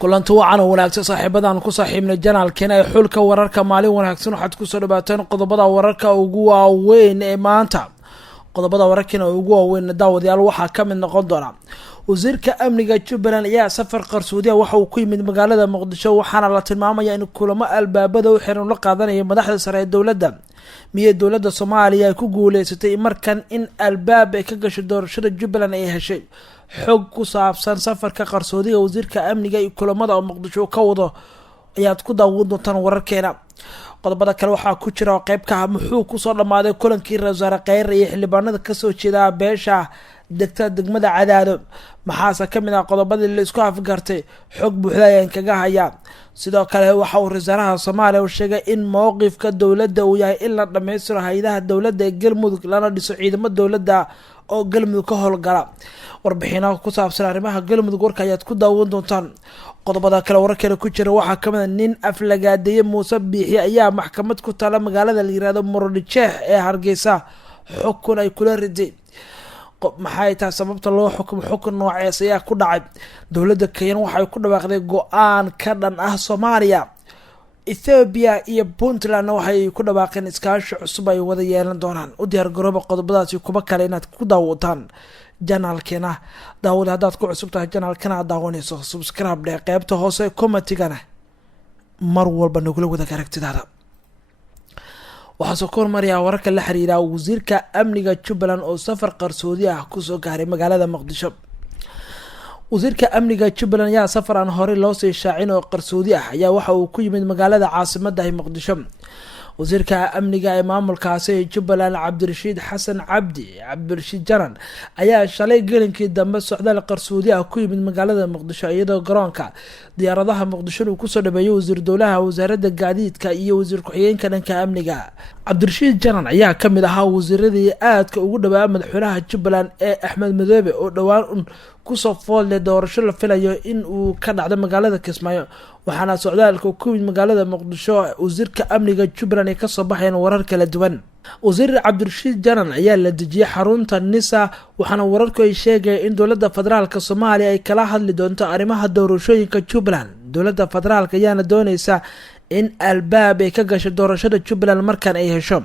kulanti wacan oo wanaagsan saaxiibadan ku saaxiibnay janaalkeena ee xulka wararka maalin wanaagsan waxaad kusoo dhawaateen qodobada wararka ugu waaweyn ee maanta. qodobada wararkeena ugu waaweyn daawadayaal waxaa ka mid noqon doona wasiirka amniga Jubbaland ayaa safar qarsoodi ah waxa uu ku yimid magaalada Muqdisho waxaana la tilmaamayaa in kulamo albaabada u xiran la qaadanayo madaxda sare ee dowladda dowladda Soomaaliya ay ku guuleysatay markan in albaab ay ka gasho doorashada Jubbaland ay heshay xog ku saabsan safarka qarsoodiga wasiirka amniga iyo kulamada oo Muqdisho ka wado ayaad ku daawan doontaan wararkeena. qodobada kale waxaa ku jira qayb ka muxuu ku soo dhamaaday kulankii Ra'iisul Wasaare iyo xildhibaanada ka soo jeeda beesha degmada Cadaado maxaase ka mid ah qodobadii la isku afgartay xog buuxda ayaan kaga hayaa. sidoo kale waxa uu Ra'iisul Soomaaliya uu sheegay in mowqifka dowladda uu yahay in la dhameystiro hay'adaha dowladda ee Galmudug lana dhiso ciidamada dowladda oo Galmudug ka howlgala. warbixino ku saabsan arrimaha Galmudug warka ayaad ku daawan doontaan. qodobada kale wararkeena ku jira waxaa ka mid ah nin aflagaadeeye Muuse Biixi ayaa maxkamad ku taala magaalada la yiraahdo Murudijeex ee Hargeysa xukun ay kula riday. maxay tahay sababta loo xukumo xukun noocaas ayaa ku dhacay. dowladda Kenya waxay ku dhawaaqday go'aan ka dhan ah Soomaaliya. Ethiopia iyo Puntland waxay ku dhawaaqeen iskaashi cusub ay wada yeelan doonaan. u diyaar garooba qodobadaasi kuba kale inaad ku daawataan janaalkeena. daawada haddaad ku cusub tahay janaalkeena aad daawanayso subscribe dheh qaybta hoose commentigana mar walba nagula wadaag aragtidaada. waxaa soo kormarayaa wararka la xiriira wasiirka amniga Jubbaland oo safar qarsoodi ah kusoo gaaray magaalada Muqdisho. wasiirka amniga Jubbaland ayaa safar aan hore loo sii shaacin oo qarsoodi ah ayaa waxa uu ku yimid magaalada caasimadda Muqdisho. wasiirka amniga ee maamulkaasi Jubbaland Cabdirashiid Xasan Cabdirashiid Janan ayaa shalay gelinkii dambe socdaal qarsoodi ah ku yimid magaalada Muqdisho iyadoo garoonka diyaaradaha Muqdisho uu kusoo dhameeyay wasiir dowlaha wasaaradda gaadiidka iyo wasiir ku-xigeenka dhanka amniga. Cabdirashiid Janan ayaa ka mid ahaa wasiiradii aadka ugu dhawaa madaxweynaha Jubbaland ee Axmed Madoobe oo dhawaan kusoo foolay doorasho la filayo in uu ka dhacdo magaalada Kismaayo. waxaana socdaalka ku yimid magaalada Muqdisho wasiirka amniga Jubbaland ay ka soo baxeen warar kala duwan. wasiir Cabdirashiid Janan ayaa la dejiyay xarunta NISA waxaana wararku ay sheegayaan in dowladda federaalka Soomaaliya ay kala hadli doonto arrimaha doorashooyinka Jubbaland. dowladda federaalka ayaana doonaysa in albaab ay ka gasho doorashada Jubbaland markan ay hesho.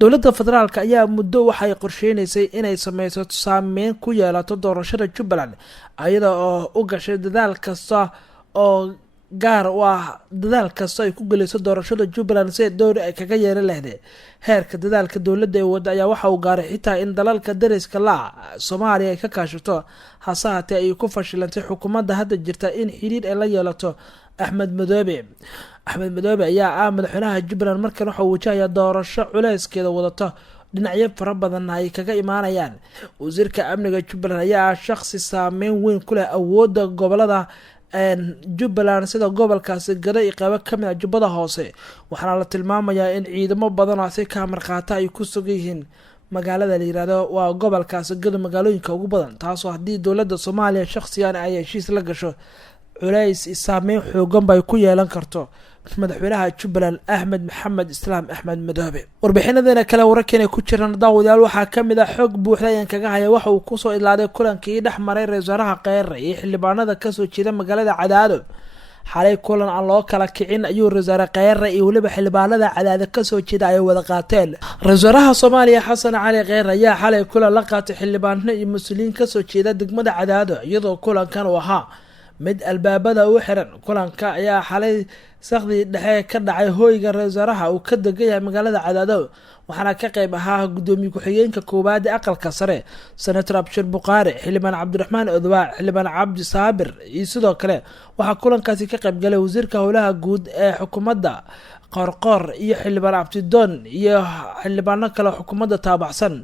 dowladda federaalka ayaa muddo waxay qorsheynaysay inay sameyso saameyn ku yeelato doorashada Jubbaland iyada oo u gashay dadaal kasta oo gaar u ah dadaal kasta ay ku galayso doorashada Jubbaland si door ay kaga yeelan lahayd. heerka dadaalka dowladda ee wada ayaa waxa uu gaaray xitaa in dalalka dariska la Soomaaliya ay ka kaashato hasaatee ay ku fashilantay xukuumadda hadda jirta in xiriir ay la yeelato Axmed Madoobe ayaa ah madaxweynaha Jubbaland markan waxa uu wajahayaa doorasho culeyskeeda wadato dhinacyo fara badan ay kaga imaanayaan. wasiirka amniga Jubbaland ayaa ah shakhsi saameyn weyn ku leh awoodda gobolada Jubbaland sida gobolkaasi Gado iyo qaybo ka mid ah Jubbada Hoose. waxaana la tilmaamayaa in ciidamo badan oo si ka marqaata ay ku sugan yihiin magaalada la yiraahdo waa gobolkaasi Gado magaalooyinka ugu badan taasoo haddii dowladda Soomaaliya shakhsiyan ay heshiis la gasho culays saameyn xoogan bay ku yeelan karto madaxweynaha Jubbaland Axmed Maxamed Islaam Axmed Madoobe. warbixinadeena kale wararkeena ku jiraan daawadayaal waxaa ka mid ah xog buuxda ayaan kaga haya waxa uu ku soo ilaaday kulankii dhex maray Ra'iisul Wasaaraha Kheyre iyo xildhibaanada ka soo jeeda magaalada Cadaado. xalay kulan aan loo kala kicin ayuu Ra'iisul Wasaare Kheyre iyo waliba xildhibaanada Cadaado ka soo jeeda ay wada qaateen. Ra'iisul Wasaaraha Soomaaliya Xasan Cali Kheyre ayaa xalay kulan la qaatay xildhibaano iyo mas'uuliyiin ka soo jeeda degmada Cadaado iyadoo kulankan uu ahaa mid albaabada u xiran. kulanka ayaa xalay saqdi dhexe ka dhacay hoyga Ra'iisul Wasaaraha uu ka degan yahay magaalada Cadaado waxaana ka qayb ahaa gudoomiye ku-xigeenka koowaad ee aqalka sare Senator Abshir Buqaari, xildhibaan Cabdiraxmaan Odwaa, xildhibaan Cabdi Saabir iyo sidoo kale waxaa kulankaasi ka qayb galay wasiirka howlaha guud ee xukuumadda Qorqor iyo xildhibaan Abdidoon iyo xildhibaano kale xukuumadda taabacsan.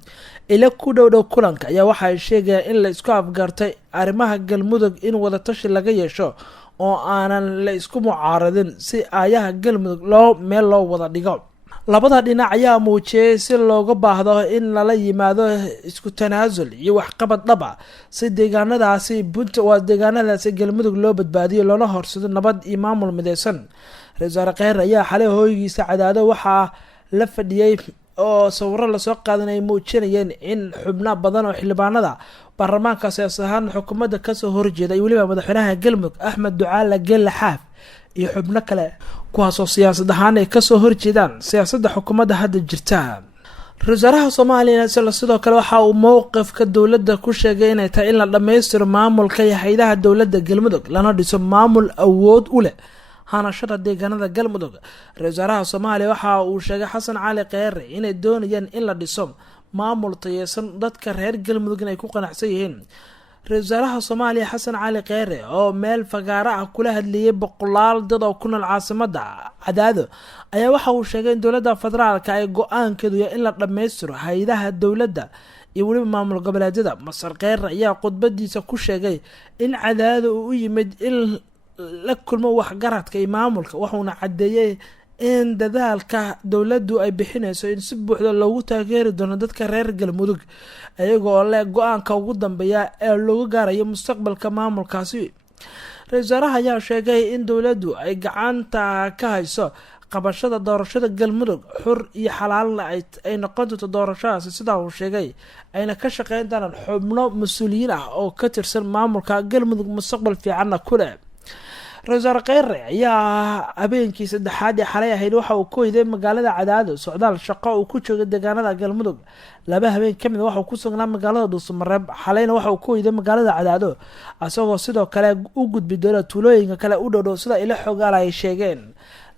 ila ku dhow kulanka ayaa waxay sheegayaan in la isku afgartay arrimaha Galmudug in wada tashi laga yeesho oo aanan la isku mucaaradin si aayaha Galmudug meel loo wada dhigo. labada dhinac ayaa muujiyay si looga baahdo in lala yimaado isku tanaasul iyo waxqabad dhab ah si deegaanadaasi Galmudug loo badbaadiyo loona horsado nabad iyo maamul mideysan. Ra'iisul Wasaare Kheyre ayaa xalay hoygiisa Cadaado waxaa la fadhiyay oo sawiro lasoo qaadan ay muujinayeen in xubno badan oo xildhibaanada baarlamaanka siyaasad ahaan xukuumadda kasoo horjeeda iyo weliba madaxweynaha galmudug axmed ducaale geelle xaaf iyo xubno kale kuwaasoo siyaasad ahaan ay kasoo horjeedaan siyaasadda xukuumadda hadda jirta. ra-iisul wasaaraha soomaaliya sidoo kale waxa uu mowqifka dowladda ku sheegay inay tahay in la dhammaystiro maamulka iyo hay-adaha dowladda galmudug lana dhiso maamul awood u leh hanashada deegaanada galmudug. ra-iisul wasaaraha soomaaliya waxa uu sheegay xasan cali kheyre inay doonayaan in la dhiso maamul tayeysan dadka reer galmudug inay ku qanacsan yihiin. ra-iisul wasaaraha soomaaliya xasan cali kheyre oo meel fagaaro ah kula hadlayay boqolaal dad oo ku nool caasimada Cadaado ayaa waxa uu sheegay in dowladda federaalka ay go-aankeedu yahay in la dhammaystiro hay-adaha dowladda iyo weliba maamul goboleedyada. masar kheyre ayaa khudbadiisa ku sheegay in Cadaado uu u yimid in la kulmo waxgaradka iyo maamulka, wuxuuna cadeeyay in dadaalka dowladdu ay bixinayso in si buuxda loogu taageeri doono dadka reer galmudug iyagoo leh go-aanka ugu dambeeya ee lagu gaarayo mustaqbalka maamulkaasi. ra-iisul wasaaraha ayaa sheegay in dowladdu ay gacanta ka hayso qabashada doorashada galmudug xur iyo xalaalna ay noqon doonto doorashadaasi sidaa uu sheegay ayna ka shaqeyn doonaan xubno mas-uuliyiin ah oo ka tirsan maamulka galmudug mustaqbal fiicanna ku leh. ra-iisul wasaare kheyre ayaa habeenkii saddexaad ee xalay ahayd waxa uu ku hoyday magaalada Cadaado socdaal shaqo uu ku joogay deegaanada galmudug. laba habeen ka mid waxa uu ku sugnaa magaalada Dhuusamareeb, xalayna waxa uu ku hoyday magaalada Cadaado asagoo sidoo kale u gudbi doona tuulooyinka kale u dhow sida ila xogaal ay sheegeen.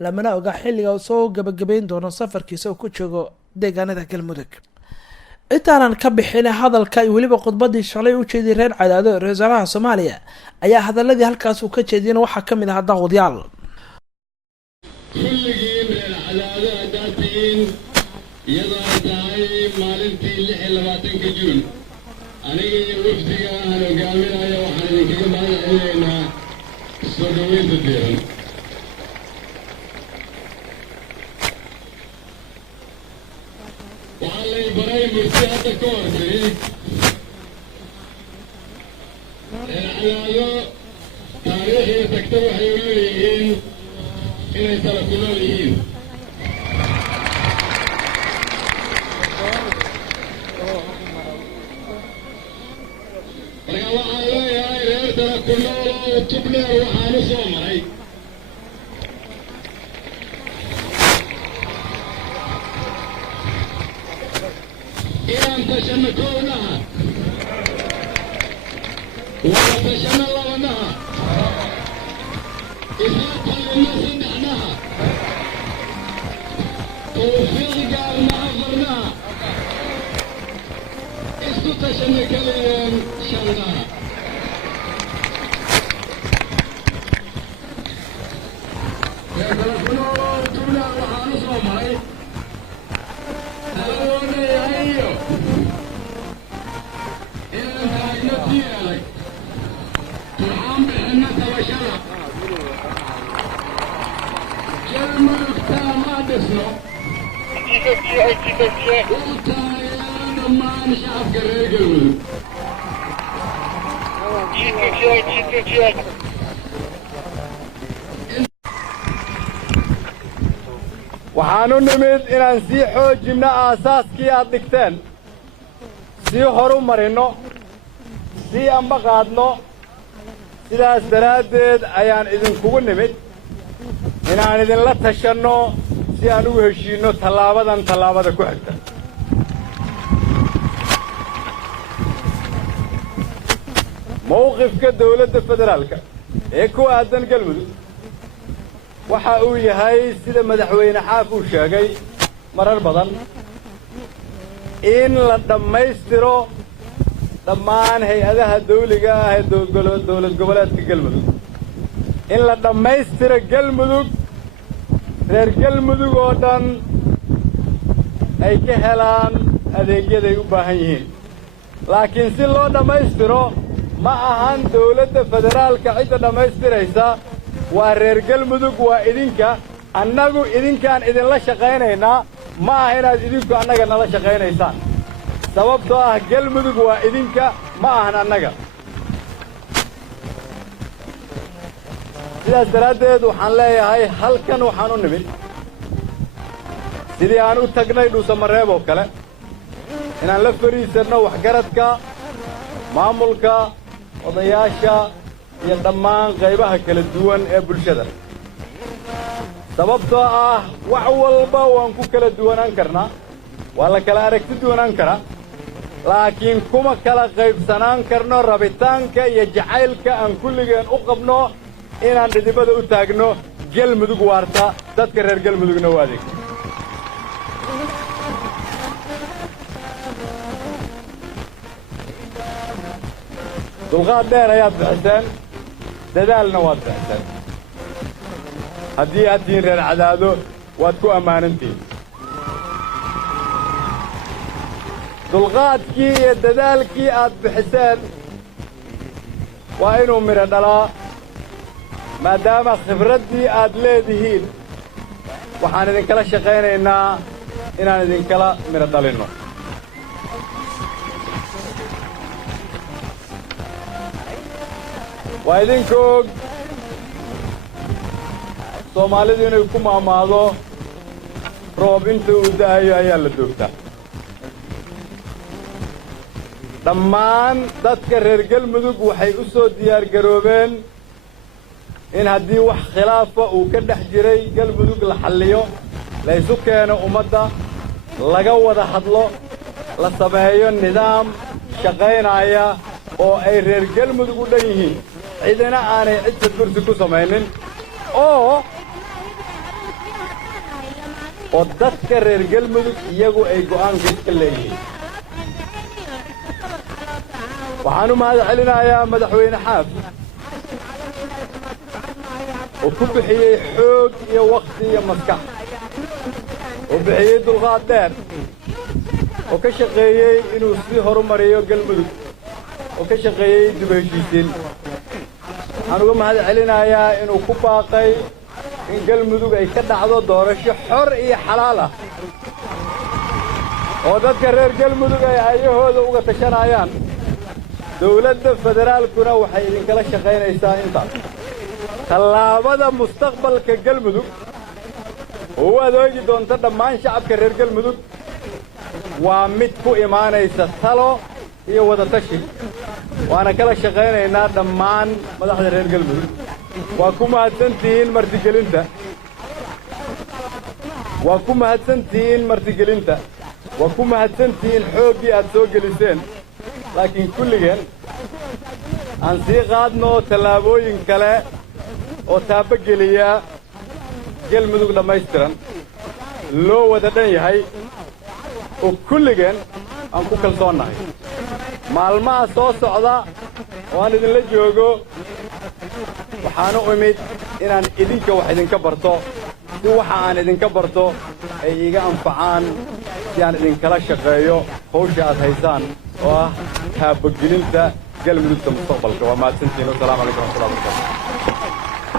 lamana oga xilliga soo gabagabeyn doono safarkiisa uu ku joogo deegaanada galmudug. intaanan ka bixin hadalka iyo weliba khudbadii shalay u jeediyay reer Cadaado, ra-iisul wasaaraha Soomaaliya ayaa hadaladii halkaas uu ka jeediyay waxaa ka mid ah daawadayaal. kulligiin reer Cadaado hadaatiin iyadoo ay tahay maalintii 26 Juun aniga iyo wafdiga aan hogaaminayo waxaan idinkaga mahadcelinaynaa soo dhaweynta diiran. waxaa lay baray murti hadda ka hor tiri reer Cadaado taariikhda tagta waxay u leeyihiin inay tala ku nool yihiin. marka waxaan leeyahay reer tala ku nool oo tubneer waxaan u soo maray inaan tashano kownaha wada tashano labanaha isla talino saddexnaha tawfiiq gaarna afarnaha isku tashano kaleen shannaha. reer tala ku nool oo tubneer waxaan u soo maray waxaan u nimid inaan sii xoojinno aasaaskii aad dhigteen, sii horu marinno, sii amba qaadno. sidaas daraaddeed ayaan idinkugu nimid inaan idinla tashanno si aan ugu heshiinno tallaabadan tallaabada ku xigta. mowqifka dawladda federaalka ee ku aadan galmudug waxa uu yahay sida madaxweyne xaaf uu sheegay marar badan in la dhammaystiro dhammaan hay-adaha dawliga ah ee dowlad goboleedka galmudug, in la dhammaystiro galmudug, reer galmudug oo dhan ay ka helaan adeegyaday u baahan yihiin. laakiin si loo dhammaystiro ma ahan dawladda federaalka cidda dhammaystiraysa, waa reer galmudug, waa idinka. annagu idinkaan idinla shaqaynaynaa, ma aha inaad idinku annaga nala shaqaynaysaan. sababtoo ah galmudug waa idinka, ma ahan annaga. sidaas daraaddeed waxaan leeyahay halkan waxaan u nimid sidii aan u tagnay dhuusamareeb oo kale inaan la fariisanno waxgaradka maamulka odayaasha iyo dhammaan qaybaha kala duwan ee bulshada sababtoo ah wax walba waan ku kala duwanaan karnaa waa la kala aragti duwanaan karaa laakiin kuma kala qaybsanaan karno rabitaanka iyo jacaylka aan kulligeen u qabno inaan dhidibada u taagno galmudug waarta dadka reer galmudugna u adeeg dulqaad dheer ayaad bixiseen dadaalna waad bixiseen haddii aad tihiin reer Cadaado waad ku ammaanantihiin dulqaadkii iyo dadaalkii aad bixiseen waa inuu midho dhalaa maadaama khibraddii aad leedihiin waxaan idinkala shaqaynaynaa inaan idinkala midho dhalinno waa idinka og soomaalidu inay ku maamaado roob inta uu da'ayo ayaa la doogtaa dhammaan dadka reer galmudug waxay u soo diyaargaroobeen in haddii wax khilaafa uu ka dhex jiray galmudug la xalliyo la isu keeno ummadda laga wada hadlo la sameeyo nidaam shaqaynaya oo ay reer galmudug u dhan yihiin cidina aanay cidka kursi ku samaynin oo dadka reer galmudug iyagu ay go'aanka iska leeyihiin waxaan u mahad celinayaa madaxweyne xaaf oo ku bixiyey xoog iyo wakhti iyo maskax oo bixiyey dulqaad dheer oo ka shaqeeyey inuu sii horumariyo galmudug oo ka shaqeeyey dib u heshiisiin waxaan uga mahad celinayaa inuu ku baaqay in galmudug ay ka dhacdo doorasho xor iyo xalaal ah oo dadka reer galmudug ay ayahooda uga tashanayaan dawladda federaalkuna waxay idinkala shaqaynaysaa intaas tallaabada mustaqbalka galmudug oo u adeegi doonta dhammaan shacabka reer galmudug waa mid ku imaanaysa talo iyo wada tashi waana kala shaqaynaynaa dhammaan madaxda reer galmudug waa ku mahadsantihiin martigelinta waa ku mahadsantihiin xooggii aad soo geliseen laakiin kulligeen aan sii qaadno tallaabooyin kale oo taabageliya galmudug dhammaystiran loo wada dhan yahay oo kulligeen aan ku kalsoonnahay maalmaha soo socda oo aan idinla joogo waxaan u imid inaan idinka wax idinka barto si waxa aan idinka barto ay iiga anfacaan si aan idinkala shaqeeyo hawsha aad haysaan oo ah taabagelinta galmudugta mustaqbalka waa mahadsantihiin wasalaamu calaykum waraxmatullahi wabarakaatu